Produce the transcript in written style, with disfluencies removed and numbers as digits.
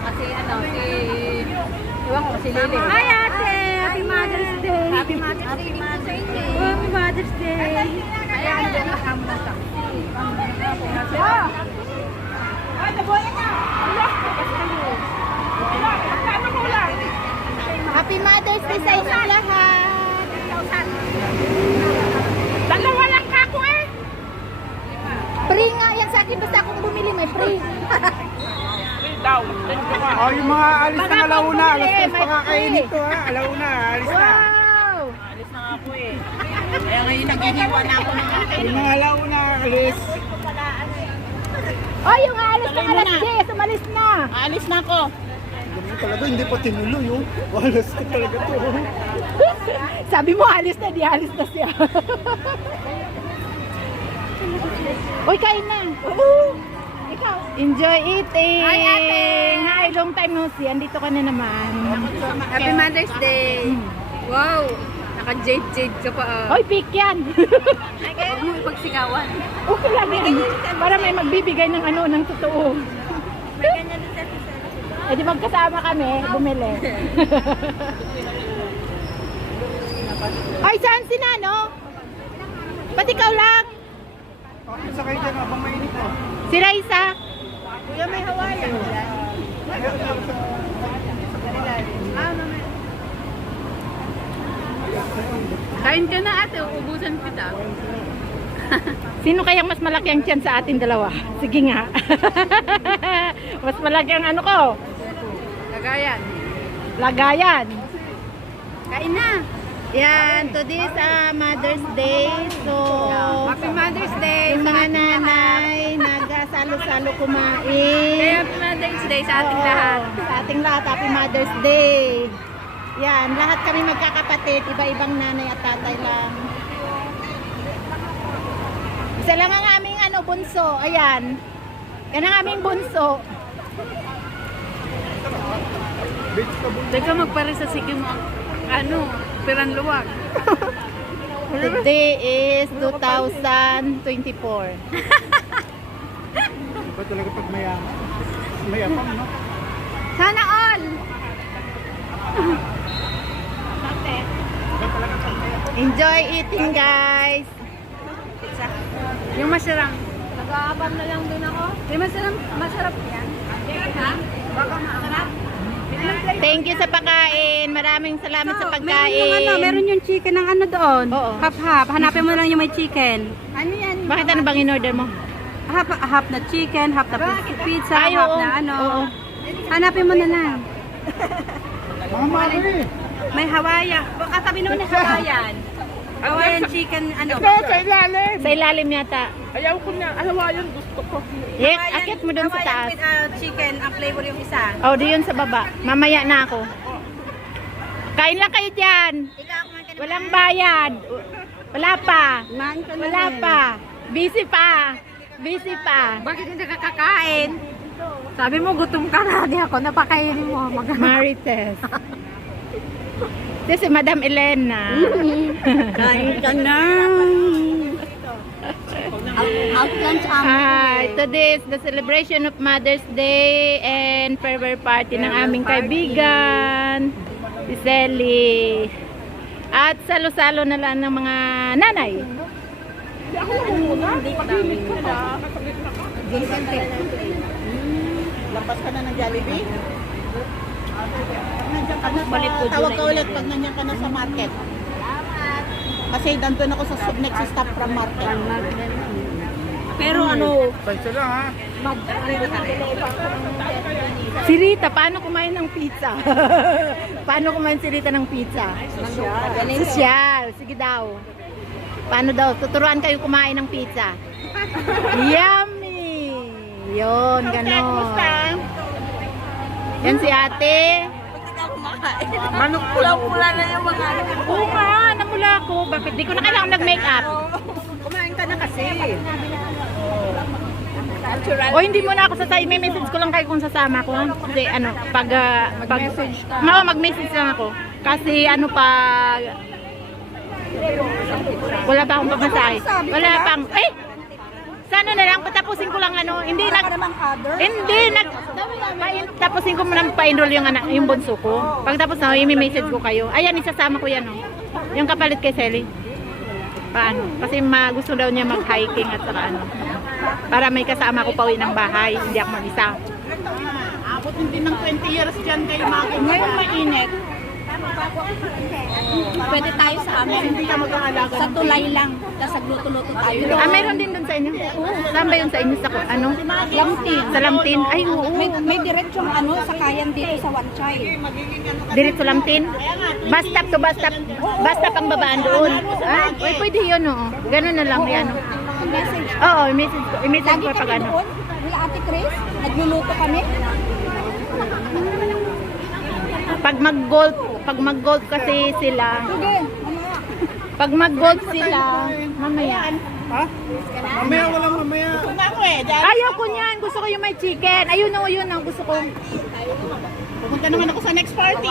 Kasi ano, iwan ko si Lili. Hi ate! Happy Mother's Day! Happy Mother's Day. Happy Mother's Day! Kaya andyan na kami ng taxi. Ay, nabuhay ka! Happy Mother's Day sa inyong lahat! Dalawa lang ako eh! Free nga yan sa akin, basta akong bumili may free. Oh, yung mga alis ng alauna, alas 3 pa kakainin to ha. Alauna, alis na. Wow! Alis na nga po eh. Kaya ngayon naghihiwa na ako ng akin. Yung mga alauna, alis. Oh, yung alis ng alas 10, umalis na! Alis na ako. Ganun talaga, hindi pa tinuloy oh. Alas ko talaga to. Sabi mo alis na, di alis na siya. Uy, kain na! Ikaw? Enjoy eating! Hi, ate! Hi, long time no see. Andito ka na naman. Happy Mother's Day. Wow. Naka-jade ka pa. Hoy, pick yan! Huwag mo ipagsigawan. Okay lang yan. Para may magbibigay ng ano, ng totoo. Eh di magkasama kami, bumili. Ay, saan si Nano? Pati ikaw lang? Oh, isa kayo dyan habang mainit oh. Si Raisa? Kuya, may Hawaiian. Kain ka na ate, uubusan kita. Sino kayang mas malaki ang tiyan sa atin dalawa? Sige nga. Mas malaki ang ano ko? Lagayan. Lagayan. Kain na. Yan, today is Mother's Day. So, Happy Mother's Day. yung mga nanay, nagsalo-salo Kaya kumain. Happy Mother's Day sa ating Oo, lahat. Sa ating lahat, Happy Mother's Day. Yan, lahat kami magkakapatid, iba-ibang nanay at tatay lang. Isa lang ang aming ano, bunso. Ayan. Yan ang aming bunso. Teka, magpare sa sige mo ang ano, piran luwag. Today is 2024. Iba talaga pag mayaman. Mayapang no? Sana all! Enjoy eating, guys! Yung masarap. Nag-aabang na lang din ako. Yung masarap yan. Ha? Baka masarap. Thank you sa pagkain. Maraming salamat sa pagkain. Meron yung chicken ng ano doon. Oo. Half-half. Hanapin mo lang yung may chicken. Ano yan? Bakit ano bang in-order mo? Half na chicken, half na pizza, Ay, half oo. na ano. Oo. Hanapin mo na lang. Mga mali. May Hawaiian. Katabi naman yung Hawaiian. Hawaiian chicken, ano. Sa ilalim. Sa ilalim yata. Ayaw ko na. Alawayan gusto ko. Yek, akit mo doon sa taas. Hawaiian with chicken, ang flavor yung isa. Oh, di yun sa baba. Mamaya na ako. Kain lang kayo dyan. Walang bayad. Wala pa. Wala pa. Busy pa. Busy pa. Bakit hindi ka kakain? Sabi mo, gutom ka na. Di ako napakainin mo. Marites. Ito si Madam Elena. Kain ka na. Out lunch Hi, today is the celebration of Mother's Day and farewell party ng aming kaibigan, si Selly. At salo-salo na lang ng mga nanay. Lampas ka na ng Jollibee? Tawag ka ulit pag nandiyan ka na sa market. Kasi dandun ako sa next stop from market. Pero ano, Pansa lang ha. Si Rita, paano kumain ng pizza? Paano kumain si Rita ng pizza? Sosyal. Sige daw. Paano daw? Tuturuan kayo kumain ng pizza. Yummy! Yon, ganon. Yan si ate. Manok po. pula na yung mga Oo nga, namula ako. Bakit di ko na kailangan nag-makeup? kumain ka na kasi. O hindi mo na ako sasama. May message ko lang kayo kung sasama ko. Kasi ano, mag-message lang ako. Kasi ano wala pa akong pamasahe. Wala pang, Sa ano na lang, patapusin ko lang ano, hindi Wala ka namang other. tapusin ko muna pa-enroll yung anak, yung bunso ko. Pagtapos na, i-message ko kayo. Ayan, isasama ko yan, oh. Yung kapalit kay Selly. Paano? Kasi gusto daw niya mag-hiking at saka ano. Para may kasama ko pauwi ng bahay, hindi ako mag-isa. Abot hindi ng 20 years dyan kayo Maki. Ngayon mainit. Pwede tayo sa amin. Hindi ka mag-aalaga. Sa tulay lang. Tapos nagluto-luto tayo doon. Ah, mayroon din doon sa inyo? Saan ba yun sa inyo? Sa ano? Lamtin. Sa Lamtin? Ay, oo. May diretsong ano, sakayan dito sa Wanchay. Diretso Lamtin? Bus stop to bus stop. Bus stop ang babaan doon. Ah, ay, pwede yun, oo. Ganun na lang, yan. Message. Oo, i-message Lagi ko pag kami ano. doon. Wala Ate Chris. Nagluluto kami. Pag mag-gold kasi sila, Sige. pag mag-gold sila, mamaya. Ha? Mamaya, walang mamaya. Kung ako eh, dyan. Ayaw ko niyan, gusto ko yung may chicken. Ayun o, yun ang gusto ko. Pumunta naman ako sa next party.